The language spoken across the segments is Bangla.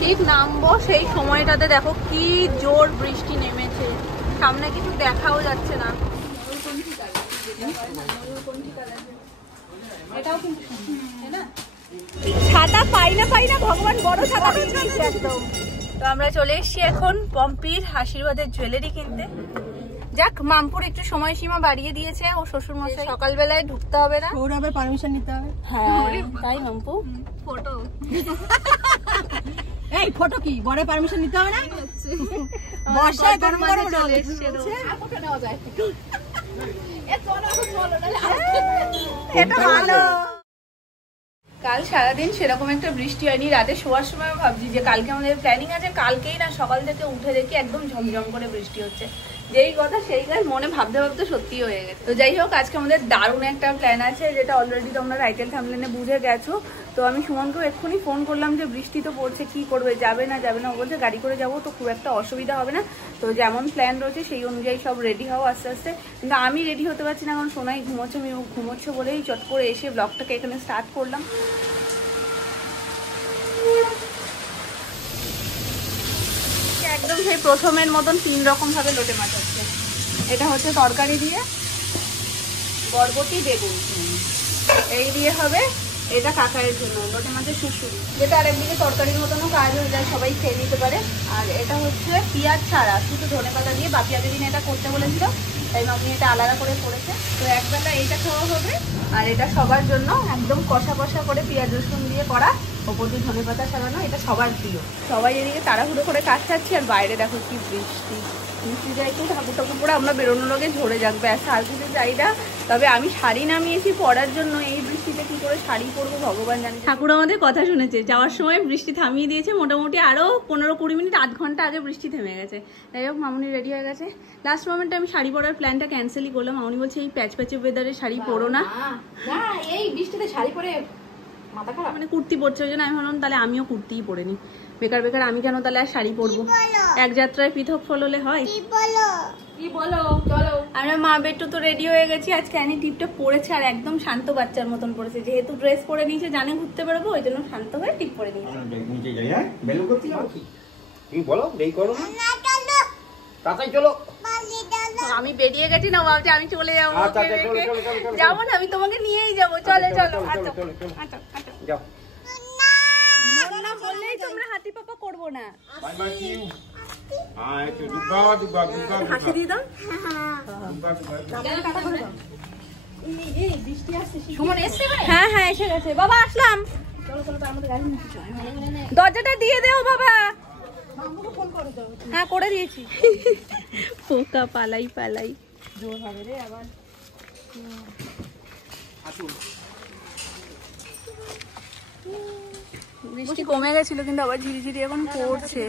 ঠিক নামবো সেই সময়টাতে দেখো কি জোর বৃষ্টি নেমেছে, সামনে কিছু দেখাও যাচ্ছে না। ছাতা পাই না ভগবান বড় ছাতা একদম। তো আমরা চলে এসেছি এখন পম্পির আশীর্বাদের জুয়েলারি কিনতে। যাক, মামপুর একটু সময়সীমা বাড়িয়ে দিয়েছে ও শ্বশুর মশাই, সকালবেলায় ঢুকতে হবে না, সৌরভের পারমিশন নিতে হবে। হ্যাঁ তাই মামপু ফটো এই ফটো কি বড় পারমিশন নিতে হবে না? বর্ষায় গরম গরম চলে এসেছে। এটা ভালো। কাল সারাদিন সেরকম একটা বৃষ্টি হয়নি। রাতে শোয়ার সময় ভাবছি যে কালকে আমাদের প্ল্যানিং আছে, কালকেই না সকাল থেকে উঠে দেখি একদম ঝমঝম করে বৃষ্টি হচ্ছে। যেই কথা সেই কাজ মনে ভাবতে ভাবতে সত্যি হয়ে গেছে। তো যাই হোক, আজকে আমাদের দারুণ একটা প্ল্যান আছে, যেটা অলরেডি তোমরা টাইটেল থাম্বনেলে বুঝে গেছো। তো আমি সুমনকেও এক্ষুনি ফোন করলাম যে বৃষ্টি তো পড়ছে, কি করবে, যাবে না? ও বলছে গাড়ি করে যাবো, তো খুব একটা অসুবিধা হবে না। তো যেমন প্ল্যান রয়েছে সেই অনুযায়ী সব রেডি হও আস্তে আস্তে। কিন্তু আমি রেডি হতে পারছি না, কারণ সোনাই ঘুমোচ্ছে বলেই চট করে এসে ব্লগটাকে এখানে স্টার্ট করলাম। একদম সেই প্রথমের মতন 3 রকম ভাবে লোটে মাছ হচ্ছে। এটা হচ্ছে তরকারি দিয়ে বরবটি বেগুন, এই দিয়ে হবে এটা কাকারের জন্য লোটে মাছের শুশুরি, যেটা আরেকদিকে তরকারির মতনও কাজ হয়ে যায়, সবাই খেয়ে নিতে পারে। আর এটা হচ্ছে পেঁয়াজ ছাড়া শুধু ধনেপাতা দিয়ে, বাপি আগের দিন এটা করতে বলেছিল, তাই মামি এটা আলাদা করে করেছে। তো একবেলা এটা খাওয়া হবে, আর এটা সবার জন্য একদম কষা কষা করে পেঁয়াজ রসুন দিয়ে করা, ওপর দিয়ে ধনেপাতা সাজানো, এটা সবার প্রিয়। সবাই এদিকে তাড়াহুড়ো করে কাজ খাচ্ছি, আর বাইরে দেখো কি বৃষ্টি। বৃষ্টি যায় একটু ঠাকুর ঠাকুর পরে আমরা বেরোনোর লোকে ঝরে যাক, ব্যাস আর কিছু চাই না। তবে আমি শাড়ি নামিয়েছি পরার জন্য, এই বৃষ্টিতে কি করে শাড়ি পরবো ভগবান জানে। ঠাকুর আমাদের কথা শুনেছে, যাওয়ার সময় বৃষ্টি থামিয়ে দিয়েছে, মোটামুটি আরো 15-20 মিনিট, আধ ঘন্টা আগে বৃষ্টি থেমে গেছে। যাই হোক, মামুনি রেডি হয়ে গেছে। লাস্ট মোমেন্টে আমি শাড়ি পরার প্ল্যানটা ক্যান্সেলই করলাম। মামুনি বলছে এই প্যাচ প্যাচে ওয়েদারে শাড়ি পরো না, এই বৃষ্টিতে শাড়ি পরে মাথা খারাপ, মানে কুর্তি পরছে, ওই জন্য আমি ভাবলাম তাহলে আমিও কুর্তিই পরে নি। বেকার বেকার আমি কেন তাহলে আর শাড়ি পরবো, এক যাত্রায় পৃথক ফল হলে হয়। কি বলো, চলো। আমরা মা বেটু তো রেডি হয়ে গেছি। আজকে অ্যানি টিপটা পরেছে, আর একদম শান্ত বাচ্চার মতন পরেছে, যেহেতু ড্রেস পরে নিয়েছে, জানে ঘুরতে বেরোবো, ওই জন্য শান্ত হয়ে টিপ পরে নিয়েছে। আমি বেরিয়ে গেছি না, ভাবছি আমি চলে যাবো। যাবো না, আমি তোমাকে নিয়েই যাবো, চলো চলো যাও। না বললেই তোমরা হাতি পাপা করবো না। হাসি দিয়ে দাও। হ্যাঁ হ্যাঁ এসে গেছে বাবা, আসলাম। দরজাটা দিয়ে দেও বাবা। হ্যাঁ করে দিয়েছি। পোকা পালাই পালাই জোর হবে রে আবার। বৃষ্টি কমে গেছিল, কিন্তু আবার ঝিরিঝিরি এখন পড়ছে।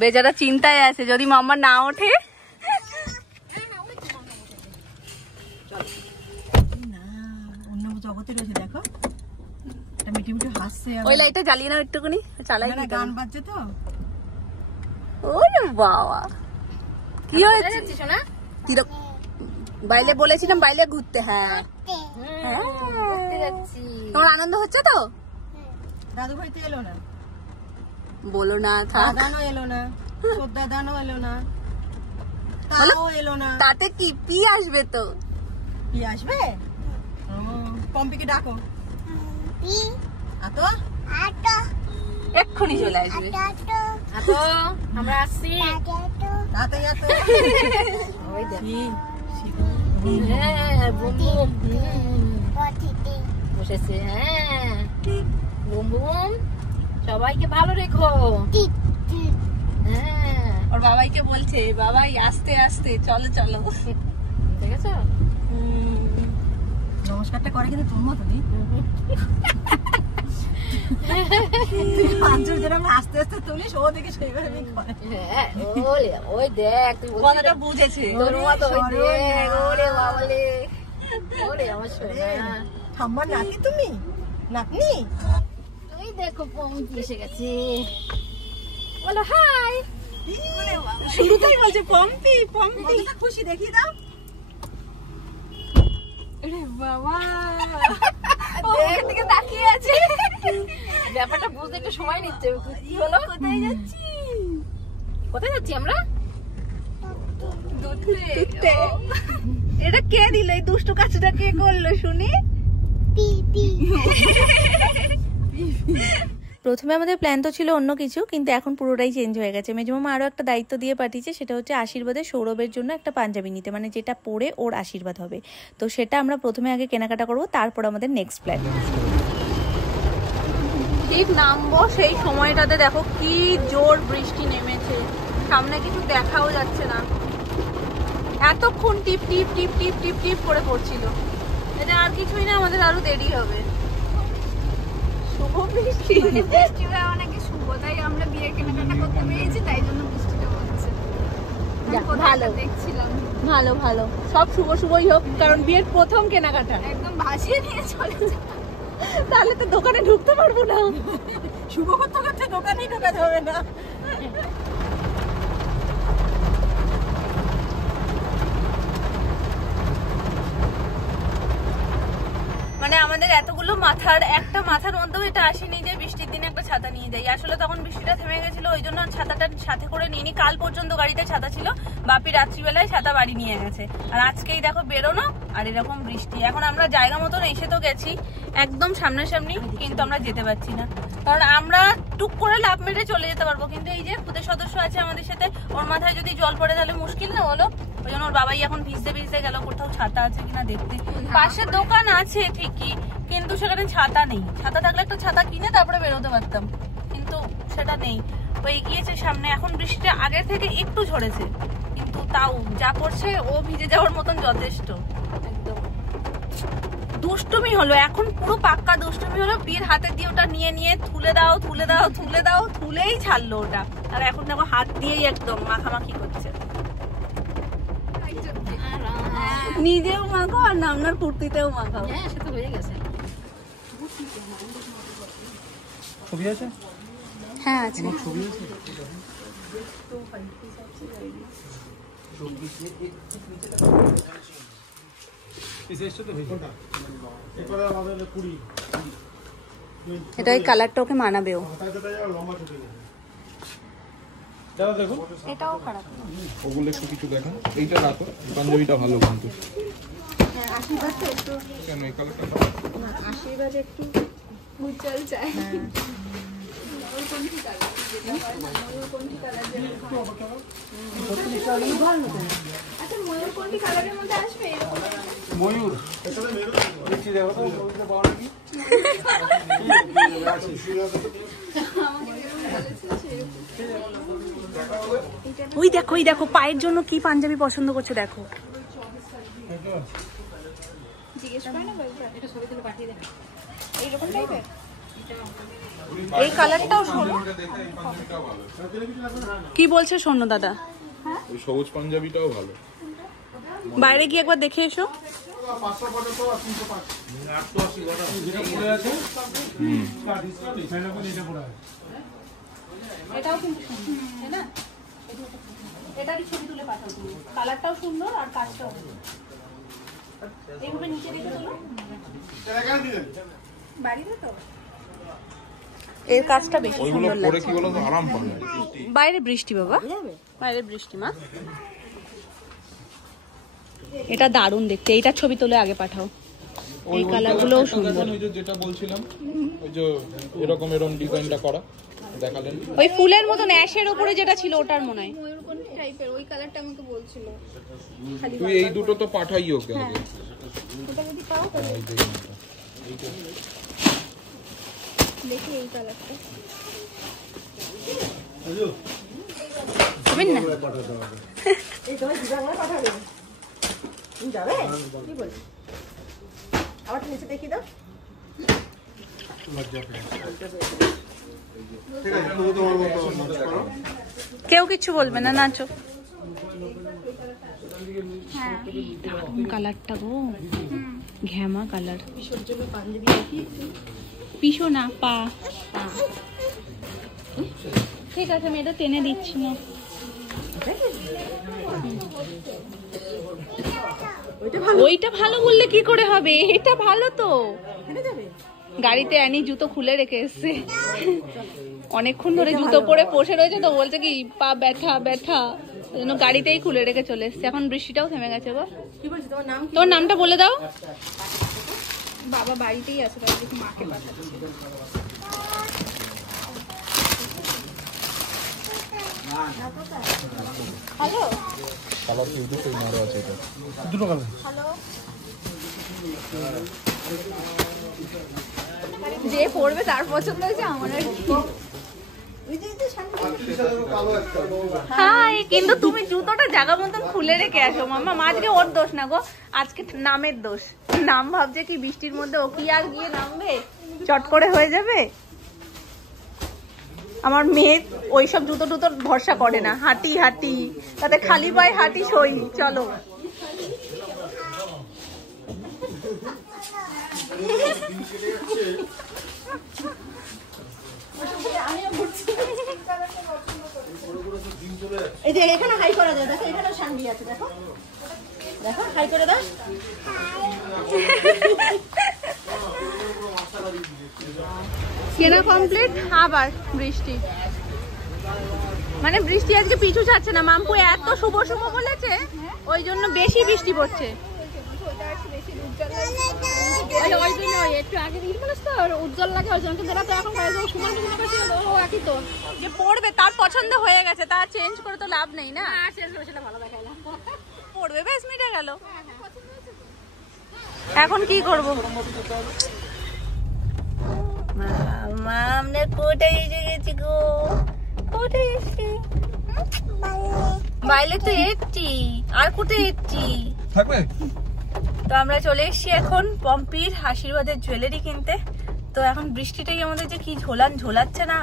বেচারা চিন্তায় আছে, যদি মাম্মা না ওঠে। জগতে রয়েছে দেখো, মিটি মিটি হাসছে। ওই লাইটটা জ্বালিয়ে নাও একটুখানি, চালাই না, গান বাজছে তো। ওরে বাবা, কি হয়েছে সোনা? বাইরে বলেছিলাম বাইরে ঘুরতে। হ্যাঁ তোমার আনন্দ হচ্ছে তো? দাদু ভাই তো এলো না, বলো না, দাদানো এলো না, দাদানো এলো না, তাও এলো না। তাতে কি পি আসবে? তো পি আসবে, পম্পিকে ডাকো। আতো এক্ষুনি চলে আসবে। আমরা আসছি। বসেছে। হ্যাঁ বুম বুম, সবাইকে ভালো রেখো। হ্যাঁ ওর বাবাইকে বলছে, বাবাই আস্তে আস্তে চলো চলো। ঠিক আছে, নমস্কারটা করে কিন্তু তোর মতো নি। আস্তে আস্তে তুলিস, ও দেখে সেইভাবে করে। ওই দেখ তুই কথাটা বুঝেছে তোর মতো। ওই দেখ, ওরে বাবালে, ওরে আমার সোনা। ঠাম্মার নাতি তুমি, নাতনি। তুই দেখো পৌঁছে এসে গেছে, বলো হাই। শুরুতেই বলছে পম্পি পম্পি। কতটা খুশি দেখিয়ে দাও। আরে বাবা ওর দিকে তাকিয়ে আছে। ব্যাপারটা বুঝতে একটু সময় নিচ্ছে। কি হলো? কোথায় যাচ্ছি? কোথায় যাচ্ছি আমরা? দুধতে। এটা কে দিল? এই দুষ্টু কাজটা কে করলো শুনি? প্রথমে আমাদের প্ল্যান তো ছিল অন্য কিছু, কিন্তু এখন পুরোটাই চেঞ্জ হয়ে গেছে। মেজমামা আরও একটা দায়িত্ব দিয়ে পাঠিয়েছে, সেটা হচ্ছে আশীর্বাদে সৌরভের জন্য একটা পাঞ্জাবি নিতে, মানে যেটা পরে ওর আশীর্বাদ হবে। তো সেটা আমরা প্রথমে আগে কেনাকাটা করব, তারপর আমাদের নেক্সট প্ল্যান। ঠিক নামবো সেই সময়টাতে দেখো কি জোর বৃষ্টি নেমেছে, সামনে কিছু দেখাও যাচ্ছে না। এতক্ষণ টিপ টিপ টিপ টিপ টিপ টিপ করে পড়ছিল। এটা আর কিছুই না, আমাদের আরো দেরি হবে। শুভ বৃষ্টি, বৃষ্টিটা অনেকে শুভ, তাই আমরা বিয়ে কেনাকাটা করতে পেরেছি, তাই জন্য বৃষ্টিটা হচ্ছে। ভালো দেখছিলাম, ভালো ভালো সব শুভ শুভই হোক, কারণ বিয়ের প্রথম কেনাকাটা একদম ভাসিয়ে নিয়ে চলে যায়। তাহলে তো দোকানে ঢুকতে পারবো না। শুভ করতে করতে দোকানেই ঢোকাতে হবে না। মানে আমাদের এতগুলো মাথার একটা মাথার মধ্যেও এটা আসেনি যে বৃষ্টির দিনে একটা ছাতা নিয়ে যাই। আসলে তখন বৃষ্টিটা থেমে গেছিল, ওই জন্য ছাতাটা সাথে করে নিইনি। কাল পর্যন্ত গাড়িতে ছাতা ছিল, বাপি রাত্রিবেলায় ছাতা বাড়ি নিয়ে গেছে। আর আজকেই দেখো বেরোনো আর এরকম বৃষ্টি। এখন আমরা জায়গা মতন এসে তো গেছি একদম সামনাসামনি, কিন্তু আমরা যেতে পারছি না, কারণ আমরা টুক করে লাফ মেরে চলে যেতে পারবো, কিন্তু এই যে খুদের সদস্য আছে আমাদের সাথে, ওর মাথায় যদি জল পড়ে তাহলে মুশকিল না হলো। ওই জন্য ওর বাবাই এখন ভিজতে ভিজতে গেল কোথাও ছাতা আছে কিনা দেখতে। পাশে দোকান আছে ঠিকই, কিন্তু সেখানে ছাতা নেই। ছাতা থাকলে একটা ছাতা কিনে তারপরে বেরোতে পারতাম, কিন্তু সেটা নেই। ওই গিয়েছে সামনে। এখন বৃষ্টিটা আগের থেকে একটু ঝরেছে, কিন্তু তাও যা পড়ছে ও ভিজে যাওয়ার মতন যথেষ্ট। একদম দুষ্টুমি হলো, এখন পুরো পাক্কা দুষ্টুমি হলো। বীর হাতে দিয়ে ওটা নিয়ে নিয়ে তুলে দাও তুলে দাও তুলে দাও, তুলেই ছাড়লো ওটা। আর এখন দেখো হাত দিয়েই একদম মাখামাখি করছে। নিজেও মাখো আর নামনার কুর্তিতেও মাখাও। হ্যাঁ, সে তো হয়ে গেছে। ছবি আছে? হ্যাঁ আছে। ছবি আছে? এটা এই কালারটা ওকে মানাবেও। এটাও খারাপ না। ওগুলো একটু কিছু দেখেন, এইটা রাখো, পাঞ্জাবিটা ভালো কিন্তু। হ্যাঁ, আশীর্বাদ একটু, কেন এই কালারটা? না আশীর্বাদ একটু উজ্জ্বল চাই। আচ্ছা, ময়ূরকণ্ঠী কালারের মধ্যে আসবে? ময়ূর দেখছি, দেখো তো ময়ূরটা পাওয়া নাকি? ওই দেখো ওই দেখো পায়ের জন্য কি পাঞ্জাবি পছন্দ করছে দেখো। জিজ্ঞেস করে না এটা ছবি তুলে পাঠিয়ে দেন। এইরকম টাইপের এই কালারটাও শোনো। কি বলছে শোনো দাদা? ওই সবুজ পাঞ্জাবিটাও ভালো। বাইরে গিয়ে একবার দেখে এসো। এটাও কিন্তু সুন্দর, তাই না? এটারই ছবি তুলে পাঠাও তুমি। কালারটাও সুন্দর আর কাজটাও সুন্দর। এইভাবে নিচে রেখে তোলো। বাড়িতে তো এর কাজটা বেশি ওইগুলো সুন্দর পরে লাগছে। কি বলো তো, আরাম পাবে। বাইরে বৃষ্টি বাবা, বাইরে বৃষ্টি মা। এটা দারুণ দেখতে, এইটার ছবি তুলে আগে পাঠাও। এই কালারগুলোও সুন্দর। ওই যে যেটা বলছিলাম, ওই যে এরকম এরকম ডিজাইনটা করা দেখালেন, ওই ফুলের মতন অ্যাশের উপরে যেটা ছিল ওটার মনে হয়। ময়ূরকণ্ঠী টাইপের ওই কালারটা আমাকে বলছিল। তুই এই দুটো তো পাঠাই ওকে আগে। ওটা যদি পাও তাহলে এই যে এইটা। দেখি এই কালারটা। বুঝবেন না? এই তোমার দিদাঙ্গা পাঠাবে। তুমি যাবে? কি বলি? আবার নিচে দেখিয়ে দাও। কেউ কিছু বলবে না, নাচো। কালারটা গো ঘ্যামা কালার। পিসো না পা। ঠিক আছে আমি এটা টেনে দিচ্ছি না। ওইটা ভালো বললে কি করে হবে, এটা ভালো তো। এখানে যাবে? গাড়িতে অ্যানি জুতো খুলে রেখে এসছে, অনেকক্ষণ ধরে জুতো পরে বসে রয়েছে তো বলছে কি পা ব্যথা ব্যথা, ওই জন্য গাড়িতেই খুলে রেখে চলে এসছে। এখন বৃষ্টিটাও থেমে গেছে গো। কি বলছি, তোমার নাম কি? তোর নামটা বলে দাও। বাবা বাড়িতেই আছে, তাই দেখি মাকে পাঠাচ্ছি। হ্যালো কালার কি দুটোই মারো আছে এটা, দুটো কালার। হ্যালো, যে পড়বে তার পছন্দ হয়েছে, আমার আর কি। হাই, কিন্তু তুমি জুতোটা জায়গা মতন খুলে রেখে আসো মাম্মা। আজকে ওর দোষ না গো, আজকে নামের দোষ। নাম ভাবছে কি বৃষ্টির মধ্যে ও কি আর গিয়ে নামবে, চট করে হয়ে যাবে। আমার মেয়ে ওইসব জুতো টুতো ভরসা করে না, হাঁটি হাঁটি, তাতে খালি পায়ে হাঁটি সই। চলো এই যে এখানে হাই করা যায়, দেখো এখানেও শান্তি আছে, দেখো দেখো হাই করে দাও। কেনা কমপ্লিট, আবার বৃষ্টি। মানে বৃষ্টি আজকে পিছু ছাড়ছে না, মাম্পু এত শুভ শুভ বলেছে ওই জন্য বেশি বৃষ্টি পড়ছে। ওই জন্য একটু আগে দিন বলিস তো উজ্জ্বল লাগে, ওই জন্য কিন্তু এরা তো এখন সুমন ও একই তো যে পড়বে তার পছন্দ হয়ে গেছে, তা চেঞ্জ করে তো লাভ নেই না। সেটা ভালো দেখাইলাম। পড়বে, বেশ মিটে গেল। এখন কি করবো? আমরা কোথায় এসে গেছি গো, কোথায় এসছি? বাইরে তো এসছি, আর কোথায় এসছি? থাকবে তো আমরা চলে এসেছি এখন পম্পির আশীর্বাদের জুয়েলারি কিনতে। তো এখন বৃষ্টিটাই আমাদের যে কি ঝোলাচ্ছে না,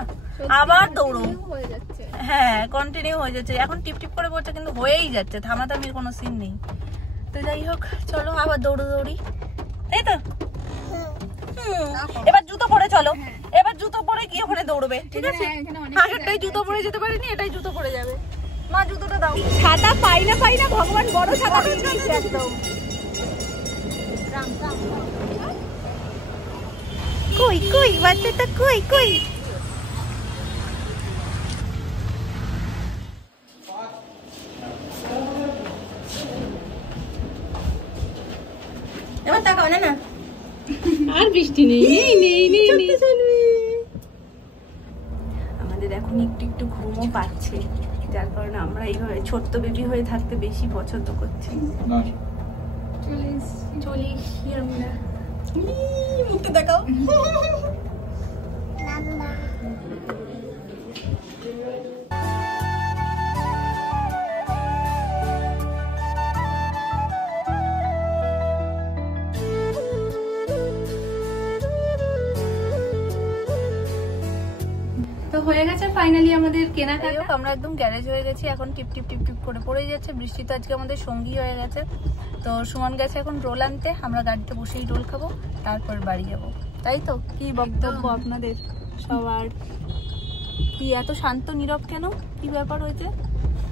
আবার দৌড়ো হয়ে যাচ্ছে। হ্যাঁ কন্টিনিউ হয়ে যাচ্ছে, এখন টিপ টিপ করে পড়ছে কিন্তু হয়েই যাচ্ছে, থামাথামির কোনো সিন নেই। তো যাই হোক চলো আবার দৌড়ি, তাই তো। এবার জুতো পরে চলো, এবার জুতো পরে গিয়ে ওখানে দৌড়বে, ঠিক আছে? আগেরটাই জুতো পরে যেতে পারিনি, এটাই জুতো পরে যাবে। মা জুতোটা দাও। ছাতা পাই না ভগবান বড় ছাতা দিয়ে দিয়েছে একদম। কই বাচ্চাটা কই? এবার তাকাও না। আর বৃষ্টি নেই। আমাদের এখন একটু ঘুমও পাচ্ছে, যার কারণে আমরা এইভাবে ছোট্ট বেবি হয়ে থাকতে বেশি পছন্দ করছি। না চলে এসছি আমরা। মুখটা দেখাও। তো হয়ে গেছে ফাইনালি আমাদের কেনাকাটা। আমরা একদম গ্যারেজ হয়ে গেছি, এখন টিপ টিপ করে পড়ে যাচ্ছে বৃষ্টি। তো আজকে আমাদের সঙ্গী হয়ে গেছে। তো সুমন গেছে এখন রোল আনতে, আমরা গাড়িতে বসেই রোল খাবো, তারপর বাড়ি যাবো। তাই তো? কি বক্তব্য আপনাদের সবার? কি এত শান্ত নীরব কেন, কি ব্যাপার হয়েছে?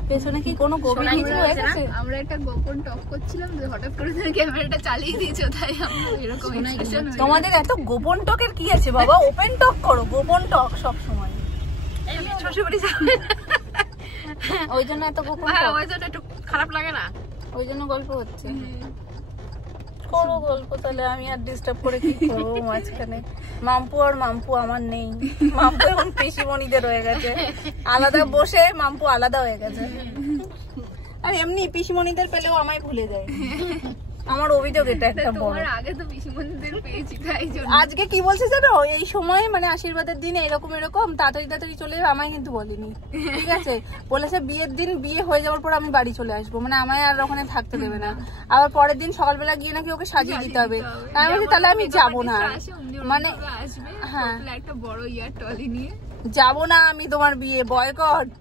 পেছনে কি কোনো গভীর কিছু হয়ে গেছে? আমরা একটা গোপন টক করছিলাম, হঠাৎ করে তুমি ক্যামেরাটা চালিয়ে দিয়েছো, তাই আমরা এরকম এক্সপ্রেশন। তোমাদের এত গোপন টকের কি আছে বাবা? ওপেন টক করো, গোপন টক সব সময়। শ্বশুরবাড়ি যাবে ওই জন্য এত গোপন, ওই জন্য একটু খারাপ লাগে না, ওই জন্য গল্প হচ্ছে। করো গল্প, তাহলে আমি আর ডিস্টার্ব করে কি করবো মাঝখানে? মাম্পু আমার নেই, মাম্পু এখন পিসিমণিদের হয়ে গেছে, আলাদা বসে মাম্পু আলাদা হয়ে গেছে। আর এমনি পিসিমণিদের পেলেও আমায় ভুলে যায়, আমার অভিযোগ এটা একটা বড়। আগে তো পিসিমণিদের পেয়েছি, তাই জন্য। আজকে কি বলছে জানো, এই সময় মানে আশীর্বাদের দিন এরকম তাড়াতাড়ি চলে যাবে, আমায় কিন্তু বলেনি, ঠিক আছে? বলেছে বিয়ের দিন, বিয়ে হয়ে যাওয়ার পর আমি বাড়ি চলে আসবো, মানে আমায় আর ওখানে থাকতে দেবে না। আবার পরের দিন সকালবেলা গিয়ে নাকি ওকে সাজিয়ে দিতে হবে। আমি বলছি তাহলে আমি যাবো না, মানে হ্যাঁ একটা বড় ইয়ার টলি নিয়ে যাবো না আমি তোমার বিয়ে, বয়কট।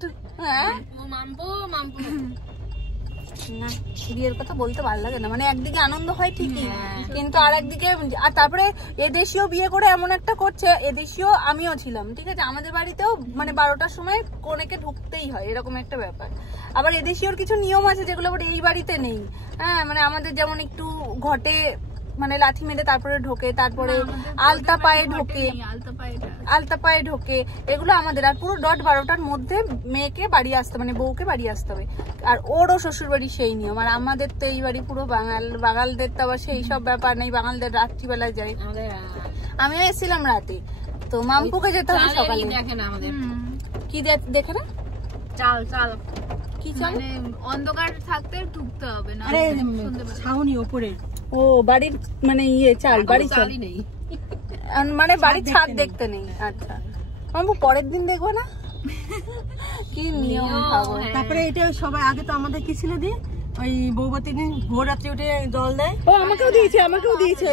হ্যাঁ মাম্পু না, বিয়ের কথা বলতে ভালো লাগে না, মানে একদিকে আনন্দ হয় ঠিকই, কিন্তু আর একদিকে, আর তারপরে এদেশীয় বিয়ে করে এমন একটা করছে, এদেশীয় আমিও ছিলাম, ঠিক আছে, আমাদের বাড়িতেও মানে 12টার সময় কনেকে ঢুকতেই হয়, এরকম একটা ব্যাপার। আবার এদেশীয়র কিছু নিয়ম আছে যেগুলো আবার এই বাড়িতে নেই। হ্যাঁ, মানে আমাদের যেমন একটু ঘটে মানে লাথি মেরে তারপরে ঢোকে, তারপরে আলতা পায়ে ঢোকে, আলতা পায়ে ঢোকে, এগুলো আমাদের। আর পুরো ডট 12টার মধ্যে মেয়েকে বাড়ি আসতে, মানে বউকে বাড়ি আসতে হবে। আর ওরও শ্বশুর বাড়ি সেই নিয়ম। আর আমাদের তো এই বাড়ি পুরো বাঙালদের তো আবার সেই সব ব্যাপার নেই, বাঙালদের রাত্রিবেলায় যায়। আমিও এসেছিলাম রাতে, তো মামপুকে যেতে হবে সকালে। দেখে না আমাদের কি দেখে না, চাল চাল কি চাল, মানে অন্ধকার থাকতে ঢুকতে হবে না। আরে ছাউনি উপরে, ও বাড়ির মানে ইয়ে চাল, বাড়ির চাল নেই, মানে বাড়ির ছাদ দেখতে নেই। আচ্ছা, মামু পরের দিন দেখবো না কি নিয়ম খাবো। তারপরে এটা সবাই আগে তো আমাদের কি ছিল দিয়ে ওই বৌবতী দিন ভোর রাত্রে উঠে জল দেয়। ও আমাকেও দিয়েছে, আমাকেও দিয়েছে।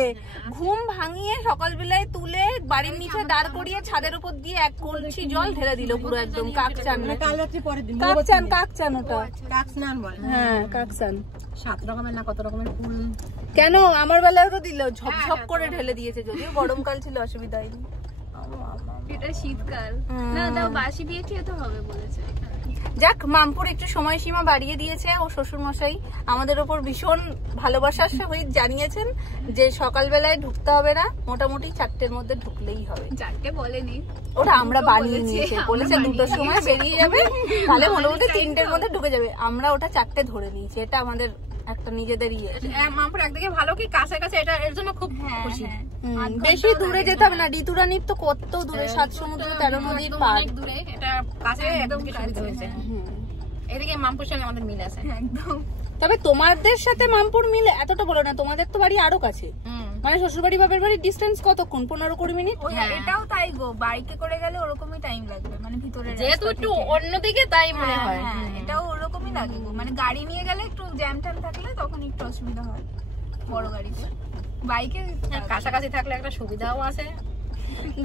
ঘুম ভাঙিয়ে সকালবেলায় তুলে বাড়ির নিচে দাঁড় করিয়ে ছাদের উপর দিয়ে এক কলসি জল ঢেলে দিল পুরো একদম কাকচান। কাল রাত্রে পরের দিন কাকচান, কাকচান ওটা, কাক স্নান বলে। হ্যাঁ কাকচান। 7 রকমের না কত রকমের ফুল। কেন আমার বেলায় তো দিল, ঝপঝপ করে ঢেলে দিয়েছে, যদিও গরমকাল ছিল অসুবিধা হয়নি। এটা শীতকাল না, তাও বাসি বিয়ে টিয়ে তো হবে বলেছে। যাক, মামপুর একটু সময়সীমা বাড়িয়ে দিয়েছে ও শ্বশুর মশাই, আমাদের ওপর ভীষণ ভালোবাসার সহিত জানিয়েছেন যে সকালবেলায় ঢুকতে হবে না, মোটামুটি 4টের মধ্যে ঢুকলেই হবে। 4টে বলেনি, ওটা আমরা বানিয়ে নিয়েছি, বলেছে 2টোর সময় বেরিয়ে যাবে, তাহলে মোটামুটি 3টের মধ্যে ঢুকে যাবে। আমরা ওটা 4টে ধরে নিয়েছি, এটা আমাদের একটা নিজেদের ইয়ে। মামপুর একদিকে ভালো কি কাছে কাছে, এটা এর জন্য খুব খুশি। বেশি দূরে যেতে হবে না, ঋতুরানীর তো কত দূরে, 7 সমুদ্র 13 নদীর পার, অনেক দূরে, এটা কাছে একদম সুবিধা হয়েছে। এদিকে মামপুর সঙ্গে আমাদের মিল আছে একদম। তবে তোমাদের সাথে মামপুর মিলে এতটা বলো না, তোমাদের তো বাড়ি আরো কাছে, মানে শ্বশুর বাড়ি বাপের বাড়ির ডিস্টেন্স কতক্ষণ, 15-20 মিনিট। এটাও তাই গো, বাইকে করে গেলে ওরকমই টাইম লাগবে, মানে ভিতরে যেহেতু একটু অন্যদিকে তাই মনে হয়। এটাও ওরকমই লাগে গো, মানে গাড়ি নিয়ে গেলে একটু জ্যাম ট্যাম থাকলে তখন একটু অসুবিধা হয় বড় গাড়িতে, বাইকে কাছাকাছি থাকলে একটা সুবিধাও আছে।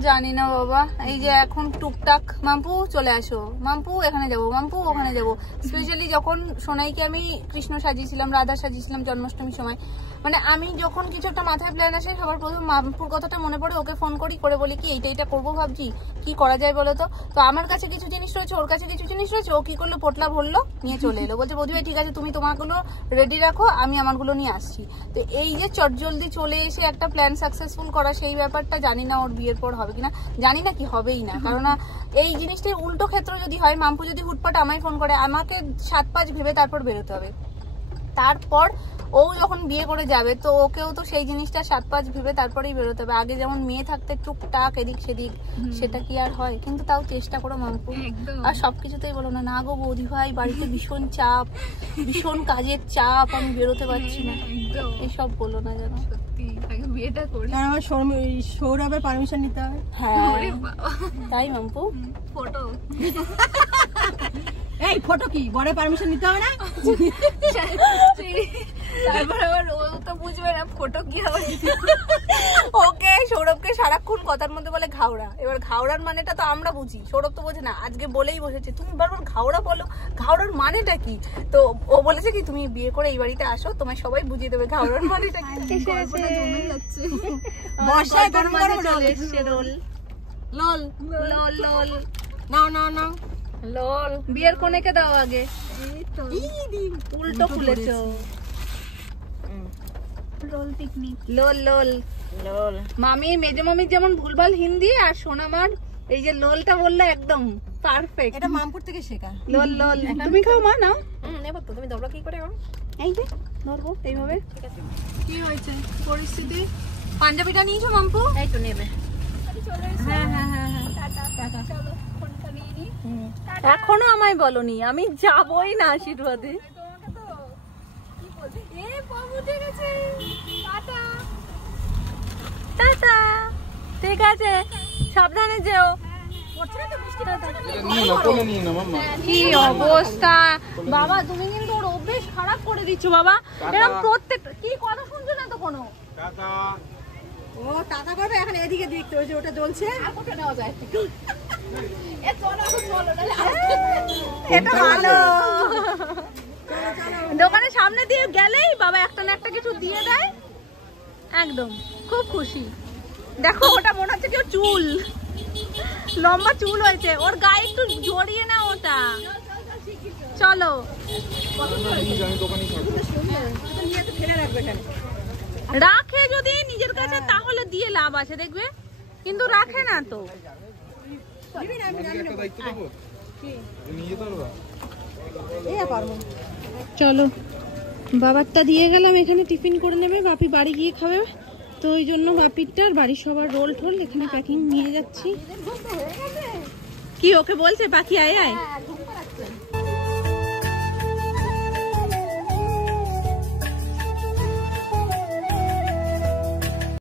জানি না বাবা, এই যে এখন টুকটাক মাম্পু চলে আসো, মাম্পু এখানে যাবো, মাম্পু ওখানে যাবো। স্পেশালি যখন সোনাইকে আমি কৃষ্ণ সাজিয়েছিলাম, রাধা সাজিয়েছিলাম জন্মাষ্টমীর সময়, মানে আমি যখন কিছু একটা মাথায় প্ল্যান আসে সবার প্রথম মাম্পুর কথাটা মনে পড়ে, ওকে ফোন করি, করে বলি কি এইটা করবো ভাবছি, কি করা যায় বলো তো। তো আমার কাছে কিছু জিনিস রয়েছে, ওর কাছে কিছু জিনিস রয়েছে, ও কি করলো, পোটলা ভরলো, নিয়ে চলে এলো, বলছে বৌদি ভাই ঠিক আছে তুমি তোমারগুলো রেডি রাখো, আমি আমারগুলো নিয়ে আসছি। তো এই যে চটজলদি চলে এসে একটা প্ল্যান সাকসেসফুল করা, সেই ব্যাপারটা জানি না ওর বিয়ের পর হবে কিনা, জানি না কি হবেই না, কারণ এই জিনিসটার উল্টো ক্ষেত্র যদি হয়, মাম্পু যদি হুটপাট আমায় ফোন করে, আমাকে 7-5 ভেবে তারপর বেরোতে হবে। তারপর ও যখন বিয়ে করে যাবে তো ওকেও তো সেই জিনিসটা 7-5 ভেবে তারপরেই বেরোতে হবে। আগে যেমন মেয়ে থাকতে টুকটাক এদিক সেদিক, সেটা কি আর হয়? কিন্তু তাও চেষ্টা করো মাম্পু। আর সবকিছুতেই বলো না, না গো বৌদি ভাই বাড়িতে ভীষণ চাপ, ভীষণ কাজের চাপ, আমি বেরোতে পারছি না, এসব বলো না যেন। বিয়েটা করি, আমার সৌরভের পারমিশন নিতে হবে। হ্যাঁ তাই মাম্পু, ফটো এই ফটো কি বড় পারমিশন নিতে হবে না? তারপর আবার ও তো বুঝবে না ফটো কি হবে। ওকে সৌরভকে সারাক্ষণ কথার মধ্যে বলে ঘাওড়া, এবার ঘাওড়ার মানেটা তো আমরা বুঝি, সৌরভ তো বোঝে না। আজকে বলেই বসেছে তুমি বারবার ঘাওড়া বলো, ঘাওড়ার মানেটা কি? তো ও বলেছে কি তুমি বিয়ে করে এই বাড়িতে আসো, তোমায় সবাই বুঝিয়ে দেবে ঘাওড়ার মানেটা কি। গল্পটা জমে যাচ্ছে, বর্ষায় গরম গরম চলে এসছে রোল, লল লোল লোল নাও নাও নাও লোল। বিয়ের কোনেকে দাও আগে, উল্টো খুলেছো। Role picnic, লোল লোল লোল। মামি মেজে মামির যেমন ভুলভাল হিন্দি, আর সোনামার এই যে লোলটা বললে একদম পারফেক্ট। এটা মামপুর থেকে শেখা। লোল লোল তুমি খাও মা, নাও। এবার তো তুমি দৌড়া কি করে এখন? এই যে ধরবো এইভাবে। কি হয়েছে পরিস্থিতি? পাঞ্জাবিটা নিয়েছো মাম্পু? এই তো নেবে। হ্যাঁ হ্যাঁ হ্যাঁ হ্যাঁ। টাটা, চলো ফোনটা নিয়ে নি। এখনো আমায় বলনি, আমি যাবই না আশীর্বাদে। তোমাকে তো কি বলছি, এ বাবু উঠে গেছে, টাটা। টাটা, ঠিক আছে সাবধানে যেও। নিয়ে না, কোলে নিয়ে না মাম্মা। কি অবস্থা বাবা, তুমি কিন্তু ওর অভ্যেস খারাপ করে দিচ্ছ বাবা। এরকম প্রত্যেক কি কথা শুনছো না তো কোনো। ও টাকা করবে এখন, এদিকে দেখতে হয়েছে ওটা জ্বলছে। ফটো নেওয়া যায়, এ চলো চলো, এটা ভালো, দোকানের সামনে দিয়ে গেলেই বাবা একটা না একটা কিছু দিয়ে দেয়, একদম খুব খুশি। দেখো ওটা মনে হচ্ছে কেউ চুল, লম্বা চুল হয়েছে ওর গায়ে, একটু জড়িয়ে না ওটা। চলো রাখে যদি নিজের কাছে তাহলে দিয়ে লাভ আছে দেখবে, কিন্তু রাখে না তো। চলো বাবারটা দিয়ে গেলাম, এখানে টিফিন করে নেবে, বাপি বাড়ি গিয়ে খাবে, তো ওই জন্য বাপিরটা আর বাড়ির সবার রোল টোল এখানে প্যাকিং নিয়ে যাচ্ছি। কি ওকে বলছে পাখি আয় আয়?